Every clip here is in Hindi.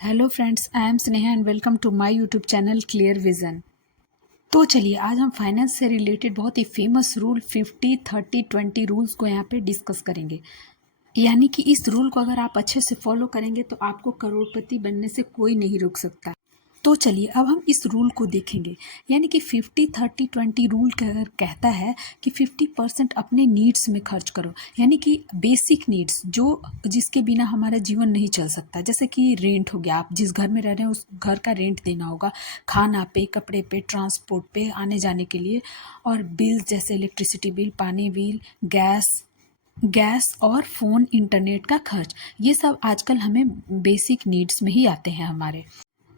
Hello friends, I am Sneha and welcome to my YouTube channel clear vision. तो चलिए आज हम फाइनेंस से रिलेटेड बहुत ही फेमस रूल 50-30-20 रूल्स को यहाँ पे डिस्कस करेंगे। यानी कि इस रूल को अगर आप अच्छे से फॉलो करेंगे तो आपको करोड़पति बनने से कोई नहीं रोक सकता। तो चलिए अब हम इस रूल को देखेंगे। यानी कि 50-30-20 रूल कहता है कि 50% अपने नीड्स में खर्च करो। यानी कि बेसिक नीड्स जो जिसके बिना हमारा जीवन नहीं चल सकता। जैसे कि रेंट हो गया, आप जिस घर में रह रहे हैं उस घर का रेंट देना होगा, खाना पे, कपड़े पे, ट्रांसपोर्ट पे, आने जाने के लिए, और बिल्स जैसे इलेक्ट्रिसिटी बिल, पानी बिल, गैस और फ़ोन, इंटरनेट का खर्च। ये सब आजकल हमें बेसिक नीड्स में ही आते हैं हमारे।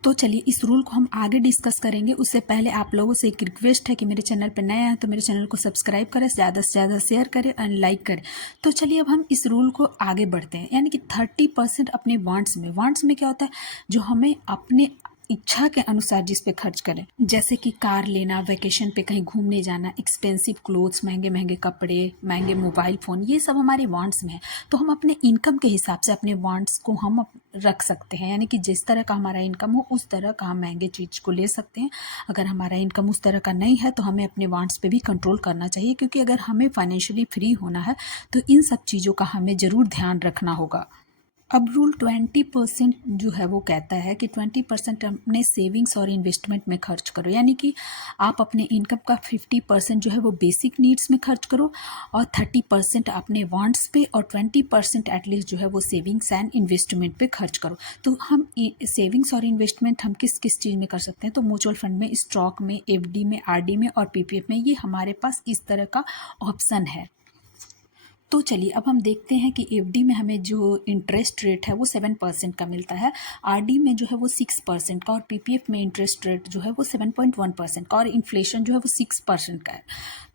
तो चलिए इस रूल को हम आगे डिस्कस करेंगे। उससे पहले आप लोगों से एक रिक्वेस्ट है कि मेरे चैनल पर नए हैं तो मेरे चैनल को सब्सक्राइब करें, ज़्यादा से ज़्यादा शेयर करें और लाइक करें। तो चलिए अब हम इस रूल को आगे बढ़ते हैं। यानी कि 30% अपने वांट्स में क्या होता है, जो हमें अपने इच्छा के अनुसार जिस पे खर्च करें। जैसे कि कार लेना, वेकेशन पे कहीं घूमने जाना, एक्सपेंसिव क्लोथ्स, महंगे महंगे कपड़े, महंगे मोबाइल फ़ोन, ये सब हमारे वांट्स में है। तो हम अपने इनकम के हिसाब से अपने वांट्स को हम रख सकते हैं। यानी कि जिस तरह का हमारा इनकम हो उस तरह का हम महंगे चीज़ को ले सकते हैं। अगर हमारा इनकम उस तरह का नहीं है तो हमें अपने वांट्स पे भी कंट्रोल करना चाहिए, क्योंकि अगर हमें फाइनेंशियली फ्री होना है तो इन सब चीज़ों का हमें ज़रूर ध्यान रखना होगा। अब रूल 20% जो है वो कहता है कि 20% अपने सेविंग्स और इन्वेस्टमेंट में खर्च करो। यानी कि आप अपने इनकम का 50% जो है वो बेसिक नीड्स में खर्च करो, और 30% अपने वांट्स पे, और 20% एटलीस्ट जो है वो सेविंग्स एंड इन्वेस्टमेंट पे खर्च करो। तो हम सेविंग्स और इन्वेस्टमेंट हम किस किस चीज़ में कर सकते हैं? तो म्यूचुअल फंड में, स्टॉक में, एफडी में, आरडी में और पीपीएफ में। ये हमारे पास इस तरह का ऑप्शन है। तो चलिए अब हम देखते हैं कि एफडी में हमें जो इंटरेस्ट रेट है वो 7% का मिलता है, आरडी में जो है वो 6% का, और पीपीएफ में इंटरेस्ट रेट जो है वो 7.1% का, और इन्फ्लेशन जो है वो 6% का है।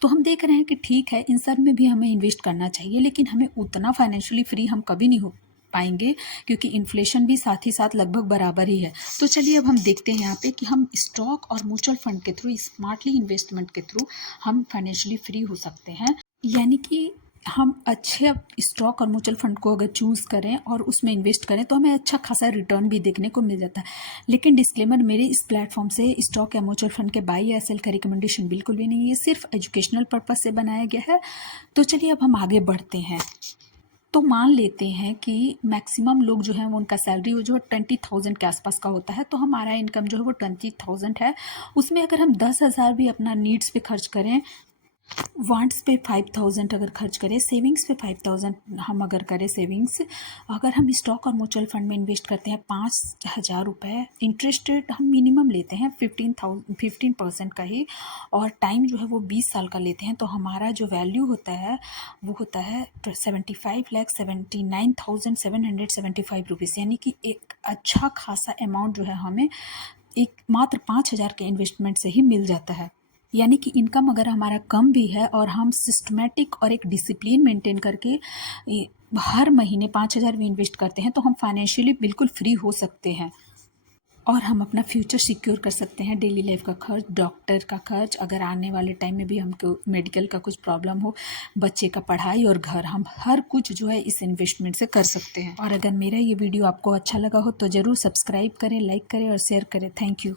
तो हम देख रहे हैं कि ठीक है, इन सब में भी हमें इन्वेस्ट करना चाहिए, लेकिन हमें उतना फाइनेंशियली फ्री हम कभी नहीं हो पाएंगे, क्योंकि इन्फ्लेशन भी साथ ही साथ लगभग बराबर ही है। तो चलिए अब हम देखते हैं यहाँ पे कि हम स्टॉक और म्यूचुअल फंड के थ्रू, स्मार्टली इन्वेस्टमेंट के थ्रू हम फाइनेंशियली फ्री हो सकते हैं। यानी कि हम अच्छे स्टॉक और म्यूचुअल फंड को अगर चूज़ करें और उसमें इन्वेस्ट करें तो हमें अच्छा खासा रिटर्न भी देखने को मिल जाता है। लेकिन डिस्क्लेमर, मेरे इस प्लेटफॉर्म से स्टॉक या म्यूचुअल फंड के बाई या सेल का रिकमेंडेशन बिल्कुल भी नहीं है, ये सिर्फ एजुकेशनल पर्पज़ से बनाया गया है। तो चलिए अब हम आगे बढ़ते हैं। तो मान लेते हैं कि मैक्सिमम लोग जो हैं वो उनका सैलरी वो जो 20,000 के आसपास का होता है, तो हमारा इनकम जो है वो 20,000 है। उसमें अगर हम 10,000 भी अपना नीड्स पे खर्च करें, वांट्स पे 5,000 अगर खर्च करें, सेविंग्स पे 5,000 हम अगर करें सेविंग्स, अगर हम स्टॉक और म्यूचुअल फंड में इन्वेस्ट करते हैं 5,000 रुपये, इंटरेस्ट रेट हम मिनिमम लेते हैं 15% का ही, और टाइम जो है वो 20 साल का लेते हैं, तो हमारा जो वैल्यू होता है वो होता है 75,79,775 रुपीज़। यानी कि एक अच्छा खासा अमाउंट जो है हमें एक मात्र 5,000 के इन्वेस्टमेंट से ही मिल जाता है। यानी कि इनकम अगर हमारा कम भी है और हम सिस्टमेटिक और एक डिसिप्लिन मेंटेन करके हर महीने 5,000 भी इन्वेस्ट करते हैं तो हम फाइनेंशियली बिल्कुल फ्री हो सकते हैं, और हम अपना फ्यूचर सिक्योर कर सकते हैं। डेली लाइफ का खर्च, डॉक्टर का खर्च, अगर आने वाले टाइम में भी हमको मेडिकल का कुछ प्रॉब्लम हो, बच्चे का पढ़ाई और घर, हम हर कुछ जो है इस इन्वेस्टमेंट से कर सकते हैं। और अगर मेरा ये वीडियो आपको अच्छा लगा हो तो ज़रूर सब्सक्राइब करें, लाइक करें और शेयर करें। Thank you.